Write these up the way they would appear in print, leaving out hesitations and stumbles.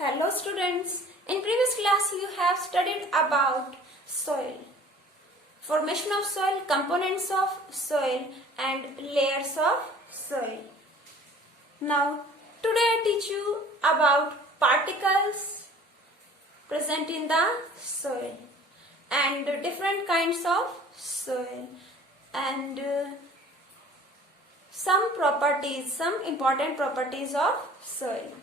Hello students, in previous class you have studied about soil, formation of soil, components of soil and layers of soil. Now today I teach you about particles present in the soil and different kinds of soil and some important properties of soil.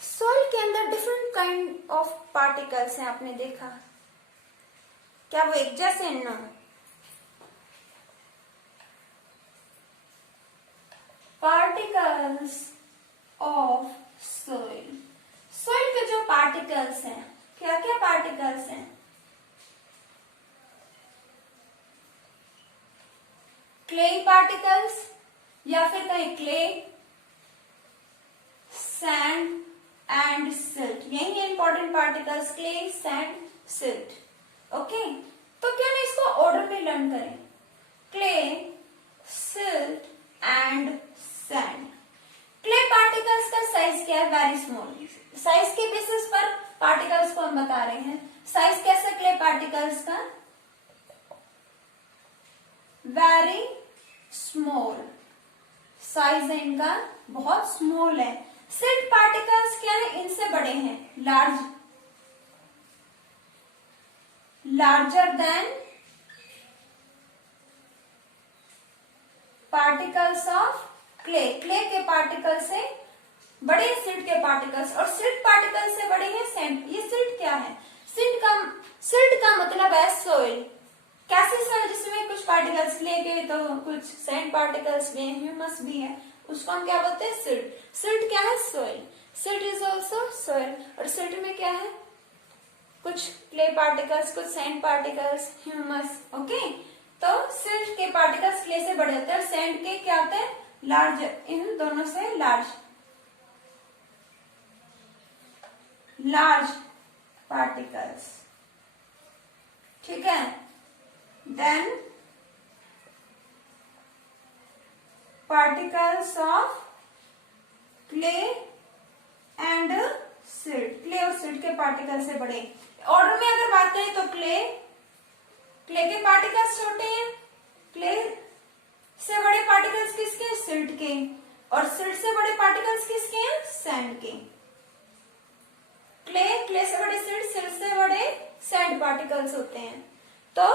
Soil के अंदर different kind of particles हैं, आपने देखा क्या वो एक जैसे? No, particles of soil, soil के जो पार्टिकल्स हैं, क्या क्या पार्टिकल्स हैं? क्ले पार्टिकल्स या फिर कहीं क्ले, सैंड एंड सिल्ट, यही है important particles, clay, sand, silt. Okay, तो क्या ना इसको ऑर्डर में लर्न करें, clay, silt and sand. Clay particles का साइज क्या है? Very small. साइज के बेसिस पर पार्टिकल्स को हम बता रहे हैं। साइज कैसा क्ले पार्टिकल्स का? वेरी स्मॉल साइज है इनका, बहुत स्मॉल है। सिल्ट पार्टिकल्स क्या है? इनसे बड़े हैं, larger than particles of clay, clay के पार्टिकल से बड़े सिल्ट के पार्टिकल्स, और सिल्ट पार्टिकल से बड़े हैं सैंड। ये सिल्ट क्या है? सिल्ट का मतलब है सोइल। कैसे सोइल जिसमें कुछ पार्टिकल्स क्ले के तो कुछ सैंड पार्टिकल्स भी हैं, ह्यूमस भी है, उसको हम क्या बोलते हैं? सिल्ट। सिल्ट क्या है? Soil. Silt is also soil. और सिल्ट में क्या है? कुछ क्ले पार्टिकल्स, कुछ सैंड पार्टिकल्स, ह्यूमस। ओके, तो सिल्ट के पार्टिकल्स क्ले से बड़े होते हैं, सैंड के क्या होते हैं? लार्ज, इन दोनों से लार्ज पार्टिकल्स। ठीक है, then particles of clay and silt, clay और सिल्ट के पार्टिकल से बड़े। ऑर्डर में अगर बात करें तो क्ले के पार्टिकल्स छोटे हैं, क्ले से बड़े पार्टिकल्स किसके? सिल्ट के। और सिल्ट से बड़े पार्टिकल्स किसके हैं? सैंड के। क्ले से बड़े सिल्ट, सिल्ट से बड़े सैंड पार्टिकल्स होते हैं। तो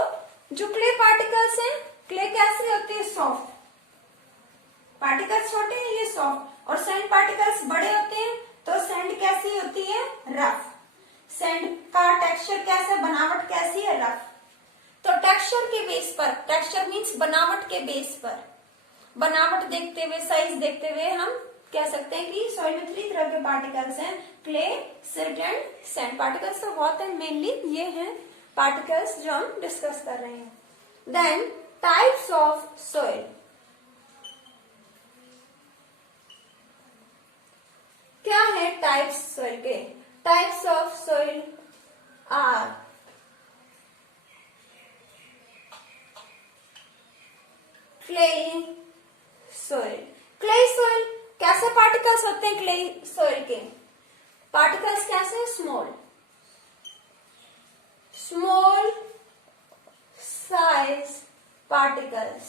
जो क्ले पार्टिकल्स हैं, क्ले कैसे होते हैं? सॉफ्ट। पार्टिकल्स छोटे हैं, ये सॉफ्ट, और सैंड पार्टिकल्स बड़े होते हैं, तो सैंड कैसी होती है? रफ। सैंड का टेक्सचर कैसा? बनावट कैसी है? रफ। तो टेक्सचर के बेस पर, टेक्सचर मींस बनावट के बेस पर, बनावट देखते हुए, साइज देखते हुए हम कह सकते हैं कि सॉइल में 3 तरह के पार्टिकल्स हैं, clay, silt and sand. Particles तो बहुत है, मेनली ये हैं पार्टिकल्स जो हम डिस्कस कर रहे हैं। देन टाइप्स ऑफ सॉइल, क्या है टाइप्स सॉइल के? Types of soil are clay soil. Clay soil कैसे पार्टिकल्स होते हैं? क्ले सॉइल के पार्टिकल्स कैसे हैं? Small size particles,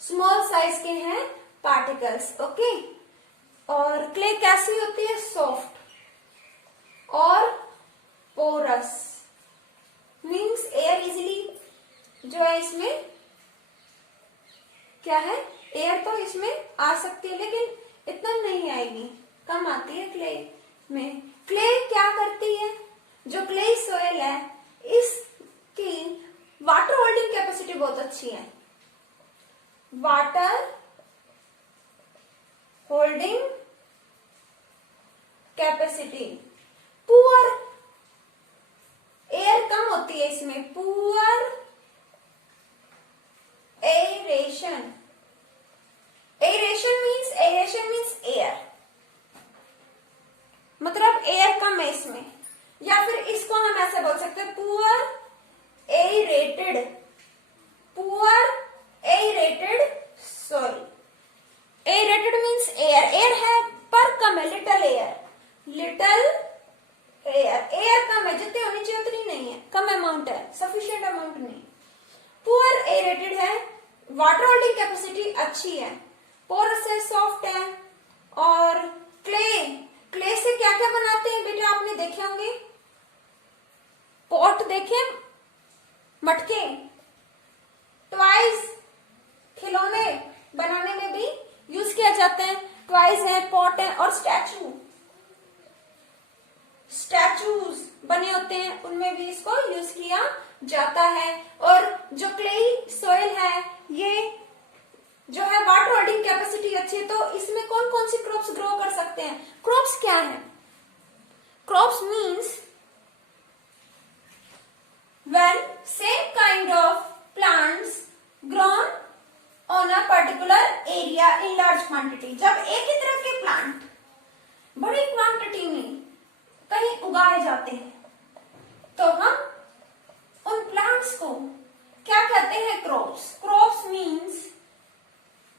small size के हैं पार्टिकल्स। ओके, और क्ले कैसी होती है? सॉफ्ट और पोरस, मींस एयर इजिली जो है इसमें क्या है? एयर तो इसमें आ सकती है, लेकिन इतना नहीं आएगी, कम आती है क्ले में। क्ले क्या करती है? जो क्ले सोइल है, इसकी वाटर होल्डिंग कैपेसिटी बहुत अच्छी है। Water holding capacity, poor, air कम होती है इसमें, poor aeration. Aeration means air, मतलब एयर कम है इसमें, या फिर इसको हम ऐसे बोल सकते हैं poor aerated, poor aerated soil. Little air कम है, जितनी होनी चाहिए उतनी नहीं है, कम अमाउंट है, सफिशिएंट अमाउंट नहीं। पुअर एरेटेड है, वाटर होल्डिंग कैपेसिटी अच्छी है, पोरस है, सॉफ्ट है। और क्ले से क्या क्या बनाते हैं बेटा, आपने देखे होंगे, पॉट देखे, मटके, टॉयज, खिलौने बनाने में भी यूज किया जाते हैं। टॉयज है, पॉट है, और स्टैचूज बने होते हैं, उनमें भी इसको यूज किया जाता है। और जो क्लेई सोइल है, ये जो है वाटर होल्डिंग कैपेसिटी अच्छी है, तो इसमें कौन कौन सी क्रॉप्स ग्रो कर सकते हैं। क्रॉप्स क्या है, crops means when same kind of plants grown on a particular area in large quantity। जब एक ही तरह के प्लांट बड़ी क्वांटिटी में कहीं उगाए जाते हैं, तो हम उन प्लांट्स को क्या कहते हैं, क्रॉप्स। क्रॉप्स मीन्स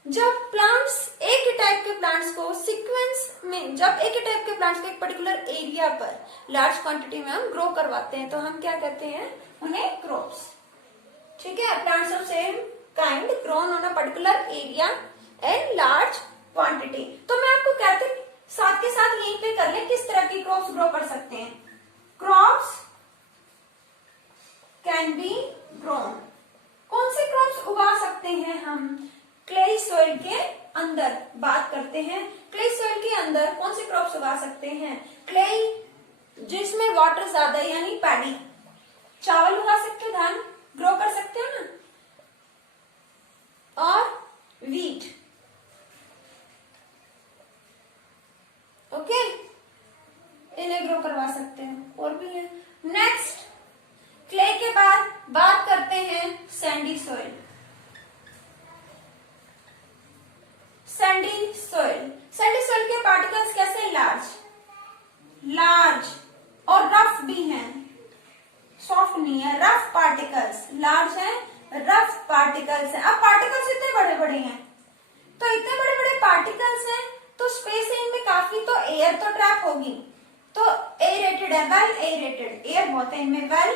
जब प्लांट्स, एक ही टाइप के प्लांट्स को सीक्वेंस में, जब एक ही टाइप के प्लांट्स को एक पर्टिकुलर एरिया पर लार्ज क्वांटिटी में हम ग्रो करवाते हैं, तो हम क्या कहते हैं, उन्हें क्रॉप्स। ठीक है, plants of same kind grown on a particular area and large quantity. तो मैं आपको कहते साथ के साथ यहीं पे कर ले किस तरह की क्रॉप्स ग्रो कर सकते हैं। क्रॉप्स कैन बी ग्रोन, कौन से क्रॉप्स उगा सकते हैं हम, क्ले सॉइल के अंदर बात करते हैं। क्ले सॉइल के अंदर कौन से क्रॉप्स उगा सकते हैं, क्ले जिसमें वाटर ज्यादा है, यानी पैडी, चावल उगा सकते हो, धान ग्रो कर सकते हो ना, और वीट। ओके, इन्हें ग्रो करवा सकते हैं, और भी है। नेक्स्ट, क्ले के बाद बात करते हैं सैंडी सॉइल। सैंडी सॉइल के पार्टिकल्स कैसे, लार्ज और रफ भी हैं, सॉफ्ट नहीं है, रफ पार्टिकल्स, लार्ज है, रफ पार्टिकल्स है। अब पार्टिकल्स इतने बड़े बड़े हैं, तो इतने बड़े बड़े पार्टिकल्स हैं, तो स्पेस है इनमें काफी, तो एयर तो ट्रैप होगी, तो एरेटेड है, वेल एरेटेड, एयर बहुत है इनमें, वेल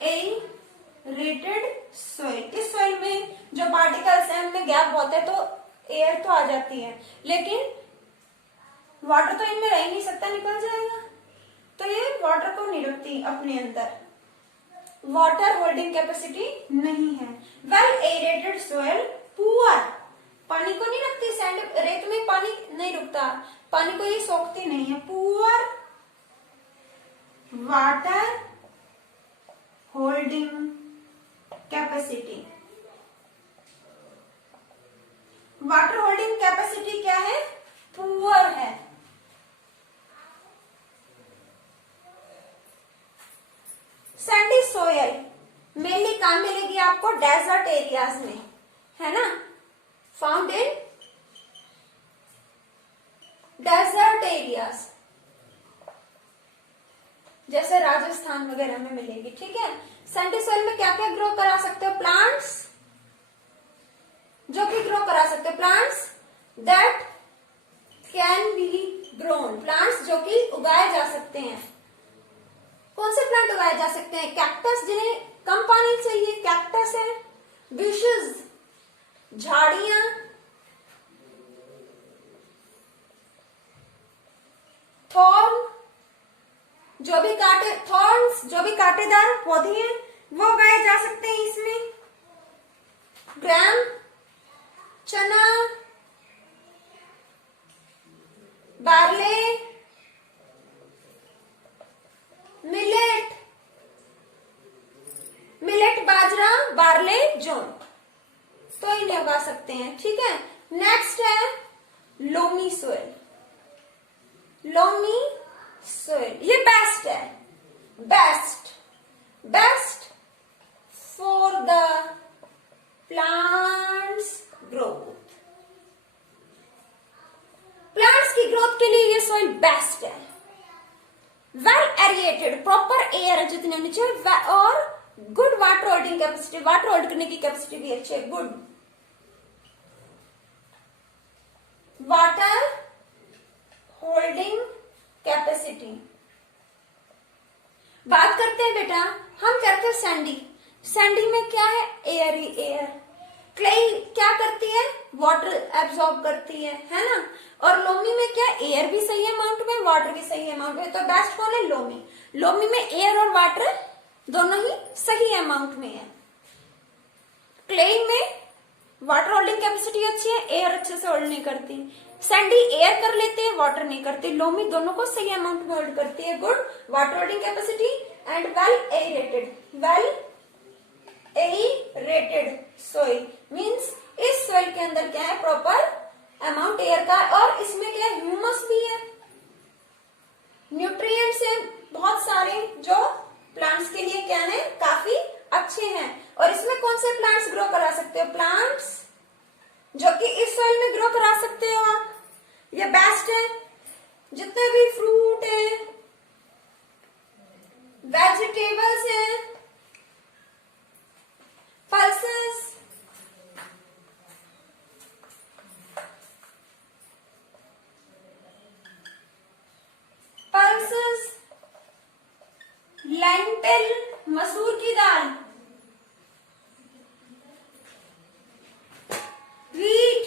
एरेटेड सॉइल। इस सॉइल में जो पार्टिकल्स हैं उनमें गैप बहुत है, तो एयर तो आ जाती है, लेकिन वाटर तो इनमें रह ही नहीं सकता, निकल जाएगा, तो ये वाटर को नहीं रखती अपने अंदर, वाटर होल्डिंग कैपेसिटी नहीं है। वेल एरेटेड सॉइल, पुअर, पानी को नहीं रखती, सैंड, रेत में पानी नहीं रुकता, पानी को ये सोखती नहीं है। Poor water holding capacity, water holding capacity क्या है, पुअर है। सैंडी सोयल मेनली कहां मिलेगी आपको, डेजर्ट एरियाज में, है ना, फाउंड इन डेजर्ट एरियाज, जैसे राजस्थान वगैरह में मिलेगी। ठीक है, सैंडी सोयल में क्या क्या ग्रो करा सकते हो, प्लांट्स जो कि ग्रो करा सकते हो, plants that can be grown, plants जो कि उगाए जा सकते हैं। कौन से प्लांट उगाए जा सकते हैं, कैक्टस जिन्हें कम पानी चाहिए, कैक्टस है, बुशेस झाड़ियां, थॉर्न जो भी कांटेदार पौधे हैं वो उगाए जा सकते हैं इसमें, ग्राम, चना, बार्ले, मिलेट बाजरा, बार्ले, जौ, तो इन्हें उगा सकते हैं। ठीक है, नेक्स्ट है लोमी सोइल। लोमी सोइल ये बेस्ट है, best for the plants growth, plants की ग्रोथ के लिए ये सोइल बेस्ट है। वेल एरिएटेड, प्रॉपर एयर जितने होनी चाहिए, और good water holding capacity, water hold करने की कैपेसिटी भी अच्छी है, good water holding Sandy, Sandy में क्या है, एयर ही एयर। क्ले क्या करती है, वाटर एब्सॉर्ब करती है ना। और लोमी में क्या, एयर भी सही अमाउंट में, वाटर भी सही अमाउंट में। तो बेस्ट कौन है, लोमी। लोमी में एयर और वाटर दोनों ही सही अमाउंट में है। क्ले में वाटर होल्डिंग कैपेसिटी अच्छी है, एयर अच्छे से होल्ड नहीं करती। सैंडी एयर कर लेते हैं, वाटर नहीं करती। लोमी दोनों को सही अमाउंट में होल्ड करती है। Good water holding capacity and well aerated, well aerated soil means इस सोइल के अंदर क्या है, प्रॉपर अमाउंट एयर का, और इसमें क्या है, ह्यूमस भी है, न्यूट्रिएंट्स है बहुत सारे, जो प्लांट्स के लिए क्या है, काफी अच्छे हैं। और इसमें कौन से प्लांट्स ग्रो करा सकते हो, प्लांट्स जो कि इस सॉइल में ग्रो करा सकते हो आप, ये बेस्ट है। जितने भी फ्रूट है, वेजिटेबल्स है, पल्सेस, पल्सेस, लेंटिल मसूर की दाल, wheat,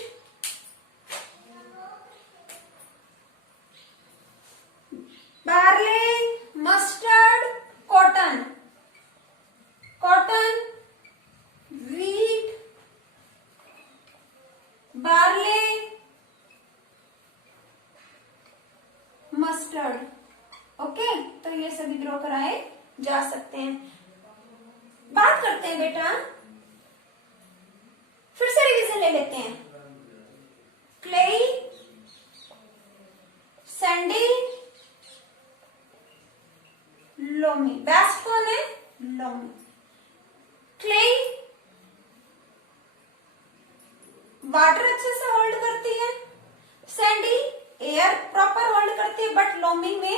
barley, mustard, cotton, cotton, wheat, barley, mustard। Okay, तो ये सभी ग्रो कराए जा सकते हैं। बात करते हैं बेटा, फिर से रिवीजन ले लेते हैं। Clay, Sandy, loamy. बेस्ट कौन है, लोमी। क्ले वाटर अच्छे से होल्ड करती है, सैंडी एयर प्रॉपर होल्ड करती है, बट लोमी में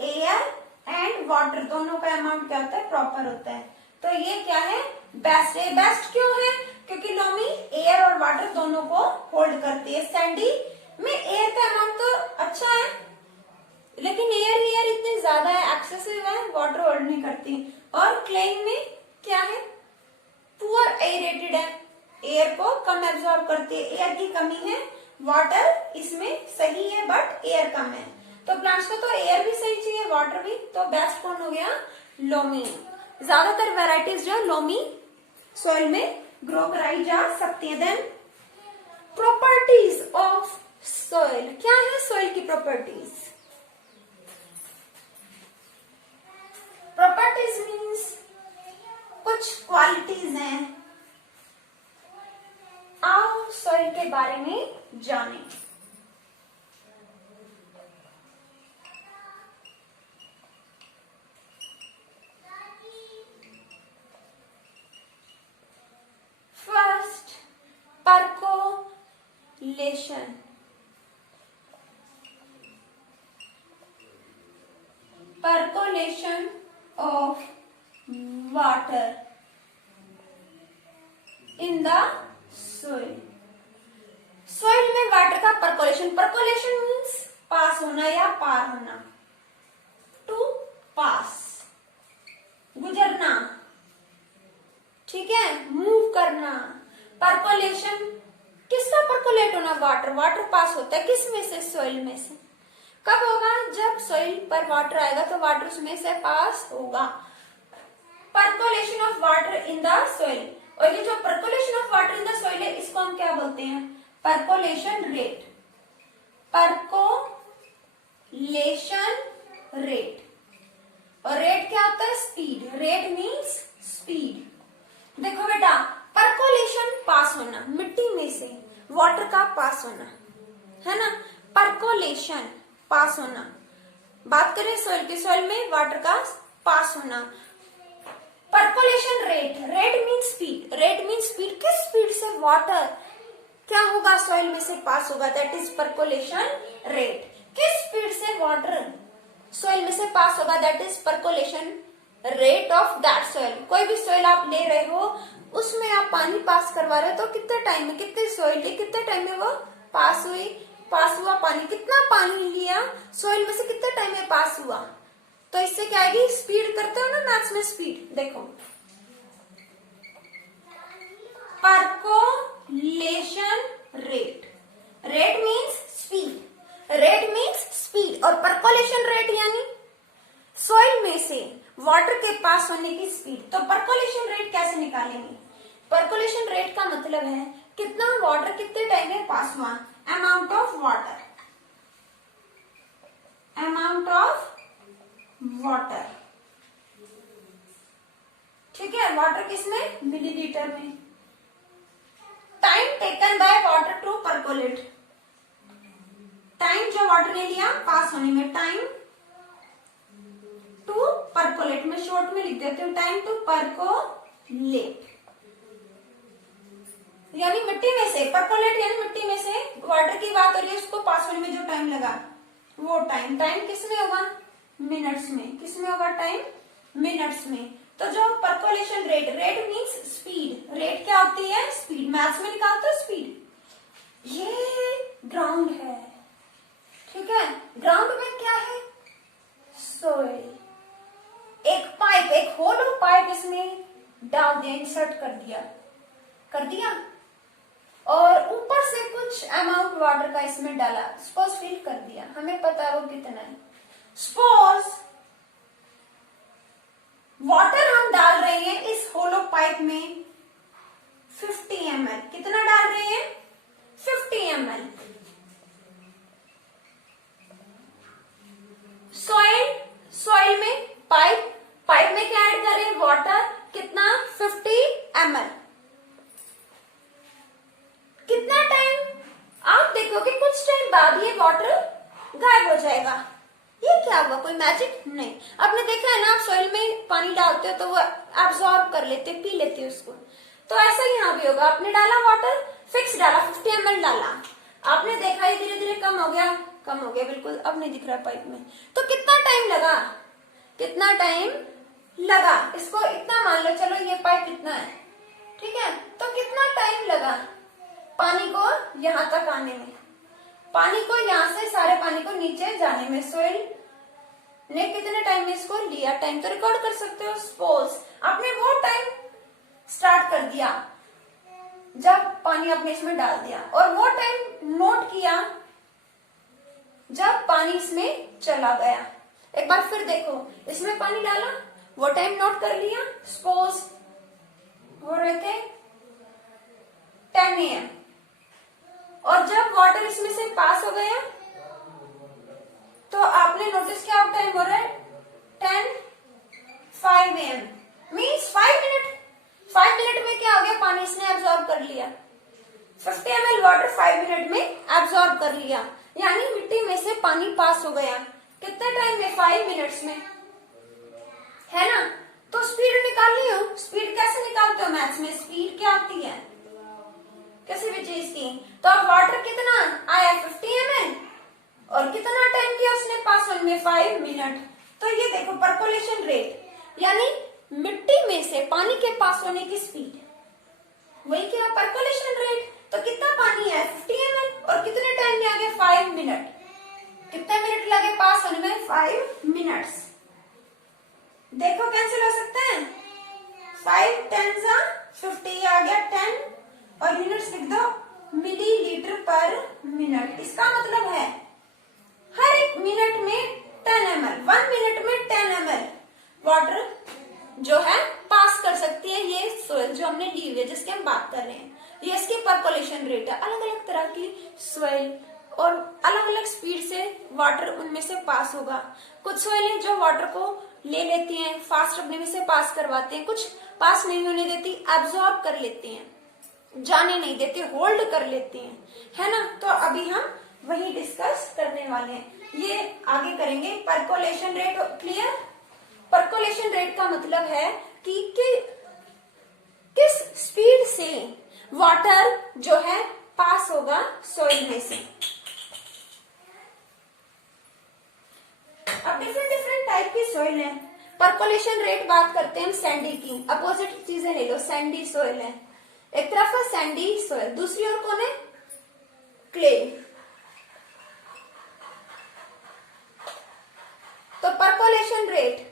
एयर एंड वाटर दोनों का अमाउंट क्या होता है, प्रॉपर होता है। तो ये क्या है, बेस्ट है। बेस्ट क्यों है, क्योंकि लोमी एयर और वाटर दोनों को होल्ड करती है। सैंडी में एयर का अमाउंट तो अच्छा है, लेकिन एयर इतनी ज्यादा है, एक्सेसिव है, वाटर होल्ड नहीं करती। और क्ले में क्या है, पुअर एरेटेड है, एयर को कम एब्सॉर्ब करती है, एयर की कमी है। वाटर इसमें सही है, बट एयर कम है। तो प्लांट्स को तो एयर भी सही चाहिए, वाटर भी। तो बेस्ट कौन हो गया, लोमी। ज्यादातर वेराइटीज जो लोमी सॉइल में ग्रो कराई जा सकती है। देन प्रॉपर्टीज ऑफ सॉइल, क्या है सॉइल की प्रॉपर्टीज। प्रॉपर्टीज मीन्स कुछ क्वालिटीज हैं। आओ सॉइल के बारे में जानें। First, percolation. Percolation of water in the soil. soil में वाटर का परकोलेशन, परकोलेशन मीन्स पास होना या पार होना, टू पास, गुजरना, ठीक है, मूव करना। परकोलेशन किसका परकोलेट होना, वाटर, वाटर पास होता है किस में से, सोइल में से। कब होगा, जब सोइल पर वाटर आएगा तो वाटर उसमें से पास होगा। Percolation of water in the soil. और ये जो percolation of water in the soil है, इसको हम क्या बोलते हैं, परकोलेशन रेट। परकोलेशन रेट, और रेट क्या होता है, स्पीड। Rate means speed. देखो बेटा, परकोलेशन पास होना, मिट्टी में से वाटर का पास होना, है ना, परकोलेशन पास होना। बात करें सोइल की, सोइल में वाटर का पास होना। Percolation rate, rate means speed, rate means speed, किस स्पीड से वाटर क्या होगा, सोइल में से पास होगा, दैट इज परकोलेशन रेट। किस स्पीड से वाटर सोइल में से पास होगा, that is percolation rate of that soil. कोई भी सोइल आप ले रहे हो, उसमें आप पानी पास करवा रहे हो, तो कितने टाइम में, कितने सोइल ली, कितने टाइम में वो पास हुई, पास हुआ पानी, कितना पानी लिया सोइल में से, कितने टाइम में पास हुआ। तो इससे क्या आएगी, स्पीड करते हो ना मैथ्स में, स्पीड। देखो percolation rate. Rate means speed, rate means speed, और परकोलेशन रेट यानी सॉइल में से वाटर के पास होने की स्पीड। तो परकोलेशन रेट कैसे निकालेंगे? परकोलेशन रेट का मतलब है कितना वाटर कितने टाइम में पास हुआ, amount of water, amount of water, ठीक है। वाटर किसमें? मिलीलीटर में। Time taken by water to percolate, time जो वाटर ने लिया पास होने में, टाइम टू परकोलेट में शॉर्ट में लिख देती हूँ, टाइम टू परकोलेट, यानी मिट्टी में से, परकोलेट यानी मिट्टी में से वाटर की बात हो रही है, उसको पास होने में जो टाइम लगा वो टाइम, टाइम किसमें होगा? मिनट्स में। किसमें होगा टाइम? मिनट्स में। तो जो percolation rate, rate means speed, rate क्या होती है? स्पीड, मैथ्स में निकालते हो स्पीड। ये ग्राउंड है, ठीक है। ग्राउंड में क्या है? सोइल। एक पाइप, एक होलो पाइप इसमें डाल दिया, इंसर्ट कर दिया, कर दिया, और ऊपर से कुछ अमाउंट वाटर का इसमें डाला, सपोज फिल कर दिया, हमें पता है वो कितना है। सपोज वाटर हम डाल रहे हैं इस होलो पाइप में 50 ml, कितना डाल रहे हैं? 50 ml। सॉइल, सॉइल में पाइप, पाइप में क्या ऐड कर रहे हैं? वाटर, कितना? 50 ml। कितना टाइम? आप देखोगे कुछ टाइम बाद ये वाटर गायब हो जाएगा। ये क्या हुआ? कोई मैजिक? नहीं। आपने देखा है ना, आप सॉइल में पानी डालते हो तो वो एब्सॉर्ब कर लेते, पी लेते उसको। तो ऐसा ही यहाँ भी होगा, आपने डाला वाटर, फिक्स डाला, 50 ml डाला, आपने देखा ये धीरे धीरे कम हो गया, कम हो गया, बिल्कुल अब नहीं दिख रहा पाइप में। तो कितना टाइम लगा? कितना टाइम लगा? इसको इतना मान लो, चलो ये पाइप इतना है, ठीक है। तो कितना टाइम लगा पानी को यहां तक आने में, पानी को यहां से सारे पानी को नीचे जाने में? सोइल ने कितने टाइम में इसको लिया? टाइम तो रिकॉर्ड कर सकते हो। सपोज आपने वो टाइम स्टार्ट कर दिया जब पानी आपने इसमें डाल दिया, और वो टाइम नोट किया जब पानी इसमें चला गया। एक बार फिर देखो, इसमें पानी डाला, वो टाइम नोट कर लिया, सपोज हो रहे थे 10 AM, और जब वाटर इसमें से पास हो गया तो आपने नोटिस किया अब टाइम हो रहा है 10:05 AM, मीन्स 5 मिनट। 5 मिनट में क्या हो गया? पानी इसने एब्जॉर्ब कर लिया, 50 ml वाटर 5 मिनट में एब्जॉर्ब कर लिया, यानी मिट्टी में से पानी पास हो गया। कितने टाइम में? 5 मिनट्स में, है ना। तो स्पीड निकाल ली हो। स्पीड कैसे निकालते हो मैथ्स में? स्पीड क्या होती है किसी भी चीज की? तो अब वाटर कितना आया? 50 ml, और कितना टाइम किया उसने पास होने में? 5 मिनट। तो ये देखो परकोलेशन रेट, यानी मिट्टी में से पानी के पास होने की स्पीड, वही क्या? Percolation rate. तो कितना पानी है? 50 ml, और कितने टाइम में आ गया? 5 मिनट। कितने मिनट लगे पास होने में? 5 मिनट्स। देखो कैंसिल हो सकते हैं, 5 10 50 आ गया 10, और यूनिट्स लिख दो मिलीलीटर पर मिनट। इसका मतलब है हर एक मिनट में 10 ml, 1 मिनट में 10 ml वाटर जो है पास कर सकती है ये सोइल जो हमने ली हुई है, जिसकी हम बात कर रहे हैं। ये इसकी परकोलेशन रेट है। अलग अलग तरह की सोइल और अलग अलग स्पीड से वाटर उनमें से पास होगा। कुछ सोइल जो वाटर को ले लेती हैं, फास्ट अपने में से पास करवाते हैं, कुछ पास नहीं होने देती, एब्जॉर्ब कर लेती हैं, जाने नहीं देते, होल्ड कर लेते हैं, है ना। तो अभी हम वही डिस्कस करने वाले हैं, ये आगे करेंगे। Percolation rate clear? Percolation rate का मतलब है कि किस स्पीड से वाटर जो है पास होगा सॉइल में से। अब डिफरेंट डिफरेंट टाइप की सॉइल है। परकोलेशन रेट बात करते हैं हम सैंडी की, अपोजिट चीजें ले लो। सैंडी सॉइल है, एक तरफ है सैंडी सॉइल, दूसरी ओर कौन है? क्ले। तो परकोलेशन रेट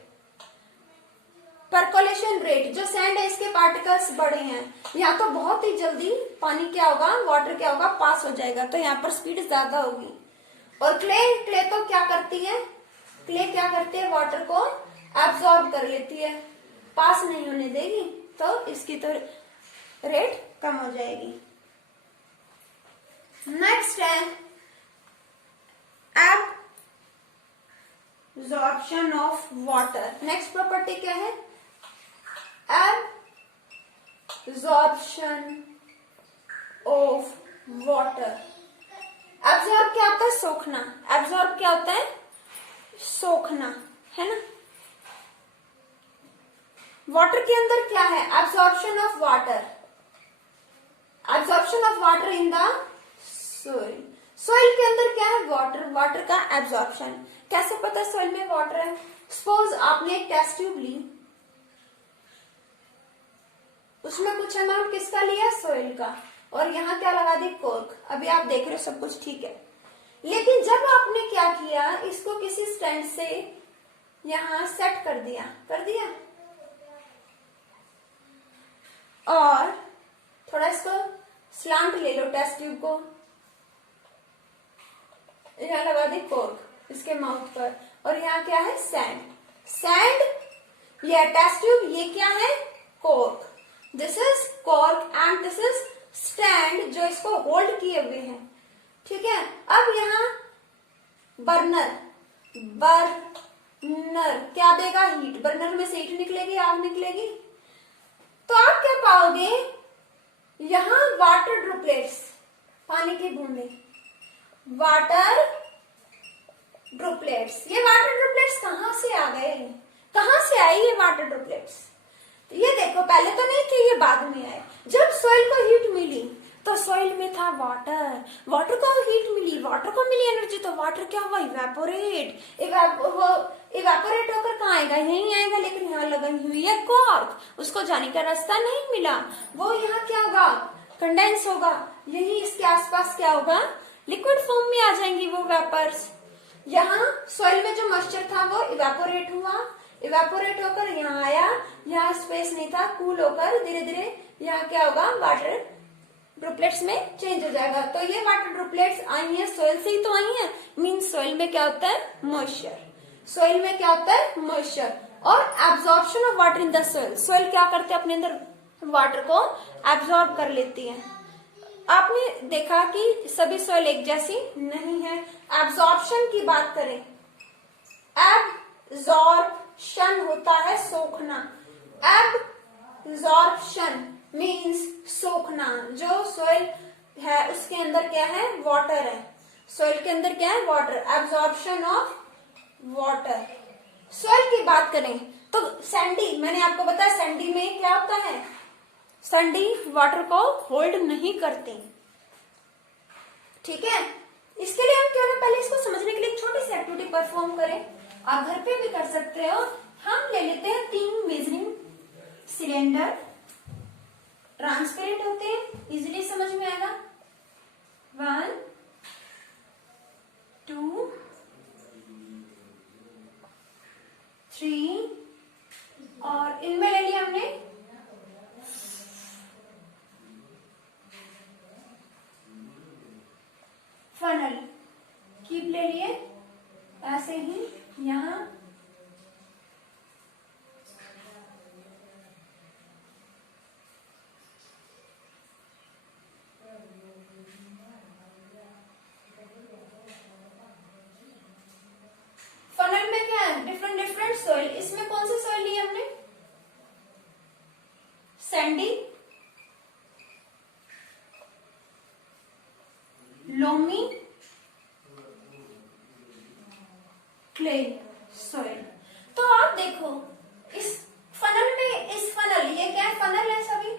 परकोलेशन रेट, जो सैंड है इसके पार्टिकल्स बड़े हैं, यहाँ तो बहुत ही जल्दी पानी क्या होगा, वाटर क्या होगा, पास हो जाएगा, तो यहाँ पर स्पीड ज्यादा होगी। और क्ले तो क्या करती है, क्ले क्या करती है, वाटर को एब्सॉर्ब कर लेती है, पास नहीं होने देगी, तो इसकी तो रेट कम हो जाएगी। नेक्स्ट है absorption of water. Next property क्या है, एब्जॉर्प्शन ऑफ वाटर। एब्जॉर्ब क्या होता है, सोखना। एब्जॉर्ब क्या होता है, सोखना, है ना। वाटर के अंदर क्या है, absorption of water, absorption of water in the soil. Soil के अंदर क्या है, वाटर, वाटर का एब्जॉर्प्शन। कैसे पता सोइल में वाटर है, सपोज आपने एक टेस्ट ट्यूब ली, उसमें कुछ अमाउंट किसका लिया, सोइल का, और यहाँ क्या लगा दी, कॉर्क। अभी आप देख रहे हो सब कुछ ठीक है, लेकिन जब आपने क्या किया, इसको किसी स्टैंड से यहाँ सेट कर दिया, और थोड़ा इसको स्लांट ले लो, टेस्ट ट्यूब को यहाँ लगा दी कॉर्क इसके माउथ पर, और यहाँ क्या है, सैंड। सैंड ये टेस्ट ट्यूब, ये क्या है, cork. This is cork and this is stand जो इसको होल्ड किए हुए हैं, ठीक है। अब यहाँ बर्नर क्या देगा, हीट। बर्नर में से हीट निकलेगी, आग निकलेगी, तो आप क्या पाओगे, यहाँ वाटर ड्रॉपलेट्स, पानी की बूंदे, वाटर ड्रॉपलेट्स। ये वाटर ड्रॉपलेट्स कहाँ से आ गए, कहाँ से आई ये वाटर ड्रॉपलेट्स, तो ये देखो पहले तो नहीं थे, ये बाद में आए। जब सॉइल को हीट मिली तो सॉइल में था वाटर, वाटर को हीट मिली, वाटर को मिली एनर्जी, तो वाटर क्या हुआ, इवेपोरेट होकर कहाँ आएगा, यहीं आएगा, लेकिन यहाँ लगाई हुई है कॉर्क, उसको जाने का रास्ता नहीं मिला, वो यहाँ क्या होगा, कंडेंस होगा, यही इसके आसपास क्या होगा, लिक्विड फॉर्म में आ जाएंगी वो वेपर्स। यहाँ सॉइल में जो मॉइस्चर था वो इवेपोरेट हुआ, इवेपोरेट होकर यहाँ आया, यहाँ स्पेस नहीं था, कूल होकर धीरे धीरे यहाँ क्या होगा, वाटर ड्रॉपलेट्स में चेंज हो जाएगा। तो ये वाटर ड्रॉपलेट्स आई हैं सॉइल से ही तो आई हैं, मींस सॉइल में क्या होता है, मॉइस्चर। सॉइल में क्या होता है, मॉइस्चर। और absorption of water in the soil, soil क्या करते हैं, अपने अंदर वाटर को एब्जॉर्ब कर लेती है। आपने देखा कि सभी सॉइल एक जैसी नहीं है। एब्जॉर्प्शन की बात करें, एब्जॉर्प्शन होता है सोखना, एब्जॉर्प्शन मीन्स सोखना। जो सॉइल है उसके अंदर क्या है, वाटर है, सॉइल के अंदर क्या है, water, absorption of water. Soil की बात करें तो सैंडी, मैंने आपको बताया सैंडी में क्या होता है, सैंडी वाटर को होल्ड नहीं करती, ठीक है। इसके लिए हम क्यों ना पहले इसको समझने के लिए एक छोटी सी एक्टिविटी परफॉर्म करें, आप घर पे भी कर सकते हो। हम ले लेते हैं 3 मेजरिंग सिलेंडर, ट्रांसपेरेंट होते हैं, इजीली समझ में आएगा। 1 2 3 और इनमें ले लिया हमने फनल, कीप ले लिए, ऐसे ही यहां फनल में क्या है, डिफरेंट सॉइल। इसमें कौन सी सॉइल ली हमने, सैंडी, लोमी, क्ले सॉइल। तो आप देखो इस फनल में, इस फनल, ये क्या है, फनल है, सभी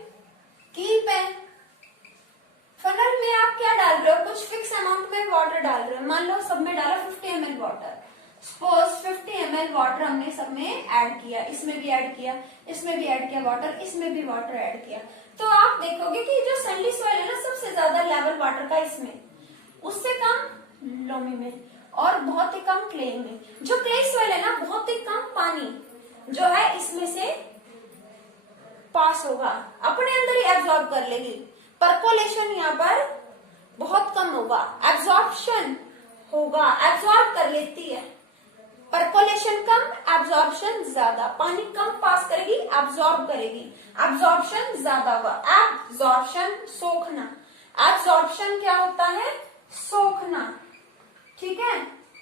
कीप है। फनल में आप क्या डाल रहे हो, कुछ फिक्स अमाउंट में वाटर डाल रहे हो, मान लो सब में डाला 50 ml water, suppose 50 ml water हमने सब में ऐड किया, इसमें भी ऐड किया, इसमें भी ऐड किया वाटर, इसमें भी वाटर ऐड किया, तो आप देखोगे कि जो सैंडी सॉइल है ना, सबसे ज्यादा लेवल वाटर का इसमें, उससे कम लोमी में, और बहुत ही कम क्ले में। जो क्ले सॉइल है ना, बहुत ही कम पानी जो है इसमें से पास होगा, अपने अंदर ही एब्जॉर्ब कर लेगी। परकोलेशन यहाँ पर बहुत कम होगा, एब्जॉर्प्शन होगा, एब्जॉर्ब कर लेती है। परकोलेशन कम, एब्जॉर्प्शन ज्यादा। पानी कम पास करेगी, एब्जॉर्ब करेगी, एब्जॉर्प्शन ज्यादा होगा। एब्जॉर्प्शन सोखना, एब्जॉर्प्शन क्या होता है? सोखना। ठीक है,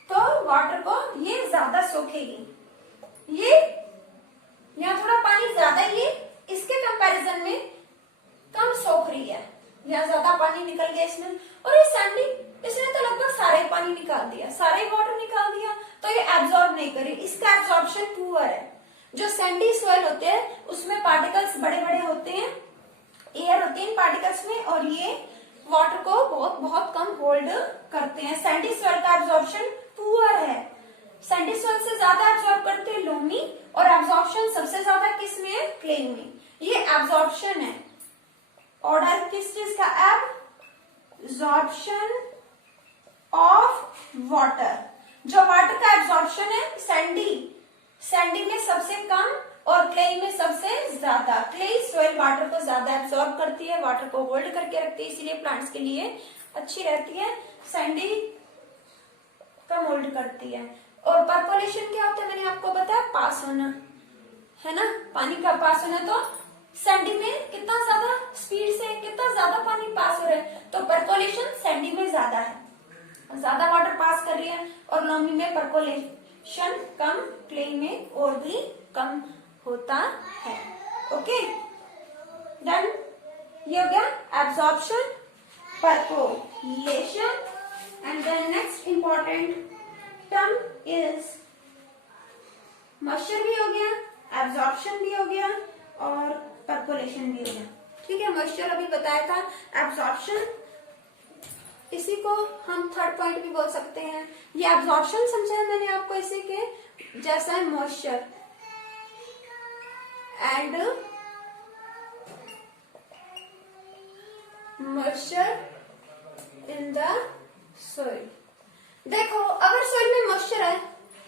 तो वाटर को ये ज्यादा सोखेगी। ये यहाँ थोड़ा पानी ज्यादा, ये इसके कंपैरिजन में कम सोख रही है। यहाँ ज्यादा पानी निकल गया इसमें, और ये सैंडी, इसने तो लगभग सारा ही पानी निकाल दिया, सारा ही वाटर निकाल दिया, तो ये एब्जॉर्ब नहीं करी, इसका एब्जॉर्प्शन पुअर है। जो सैंडी सॉइल होते हैं उसमें पार्टिकल्स बड़े बड़े होते हैं, एयर होते हैं पार्टिकल्स में, और ये वाटर को बहुत बहुत कम होल्ड करते हैं। सैंडी सॉइल का एब्जॉर्प्शन पुअर है। सैंडी सॉइल से ज्यादा एब्जॉर्ब करते हैं लोमी, और एब्जॉर्प्शन सबसे ज्यादा किस में है? क्ले में। ये एब्जॉर्प्शन है। ऑर्डर किस चीज का? Absorption of water. जो वाटर का एब्जॉर्प्शन है सैंडी में सबसे कम और क्ले में सबसे ज्यादा। क्ले सॉइल वाटर को ज्यादा एब्जॉर्ब करती है, वाटर को होल्ड करके रखती है, इसीलिए प्लांट्स के लिए अच्छी रहती है। सैंडी कम होल्ड करती है। और परकोलेशन क्या होता है? मैंने आपको बताया, पास होना, है ना, पानी का पास होना। तो सैंडी में कितना ज्यादा स्पीड से कितना ज्यादा पानी पास हो रहा है, तो परकोलेशन सैंडी में ज्यादा है, ज्यादा वाटर पास कर रही है। और लोमी में परकोलेशन कम, क्ले में और भी कम होता है। ओके डन, ये हो गया absorption, percolation. And then next important term is moisture भी हो गया, एब्जॉर्प्शन भी हो गया और परकोलेशन भी हो गया। ठीक है, मॉइस्चर अभी बताया था, एब्जॉर्प्शन इसी को हम थर्ड पॉइंट भी बोल सकते हैं। ये एब्जॉर्प्शन समझा है मैंने आपको इसी के जैसा है moisture and moisture in the soil. देखो अगर सोइल में मॉइस्चर है,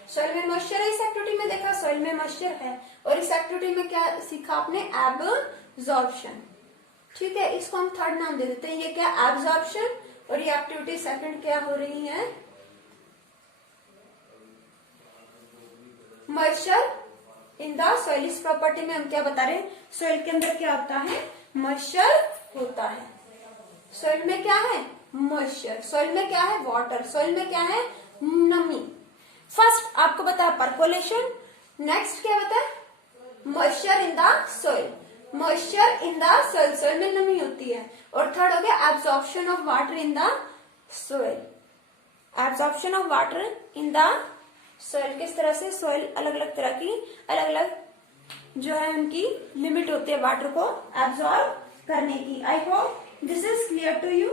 सोइल में मॉइस्चर है, इस एक्टिविटी में देखा सोइल में मॉइस्चर है, और इस एक्टिविटी में क्या सीखा आपने? एब्जॉर्प्शन। ठीक है, इसको हम थर्ड नाम दे देते हैं। ये क्या? एब्जॉर्प्शन। और ये एक्टिविटी सेकंड क्या हो रही है? Moisture in the soil. इस प्रॉपर्टी में हम क्या बता रहे हैं? सोइल के अंदर क्या होता है? मॉइस्चर होता है। सोइल में क्या है? मॉइस्चर। सोइल में क्या है? वाटर। सोइल में क्या है? नमी। फर्स्ट आपको बताया परकोलेशन, नेक्स्ट क्या बताया? Moisture in the soil. Moisture in the soil, soil में नमी होती है। और थर्ड हो गया absorption of water in the soil. Absorption of water in the soil किस तरह से? सोइल अलग अलग तरह की, अलग अलग जो है उनकी लिमिट होती है वाटर को एब्जॉर्ब करने की। I hope this is clear to you.